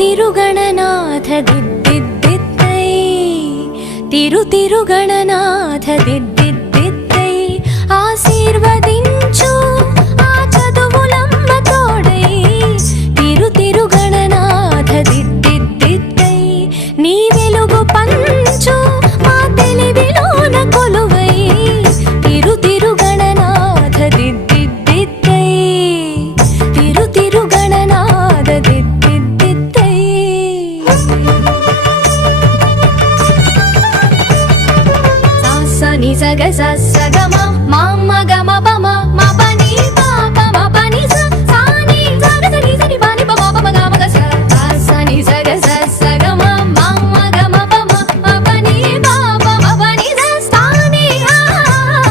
తిరుగణనాథ దిద్దిద్దిద్దై తిరుగణనాథ దిద్దిద్దిద్దై ఆశీర్వదించు ఆ చదువులమ్మ తోడై తిరుగణనాథ దిద్దిద్దిద్దై నీ వెలుగు పంచు మా తెలివిలోన కొలువై తిరుగణనాథ దిద్దిద్దిద్దై తిరుగణనాథ దిద్దిద్దిద్దై స ని స గ స స గ మ మ మ గ మ ప మ మ ప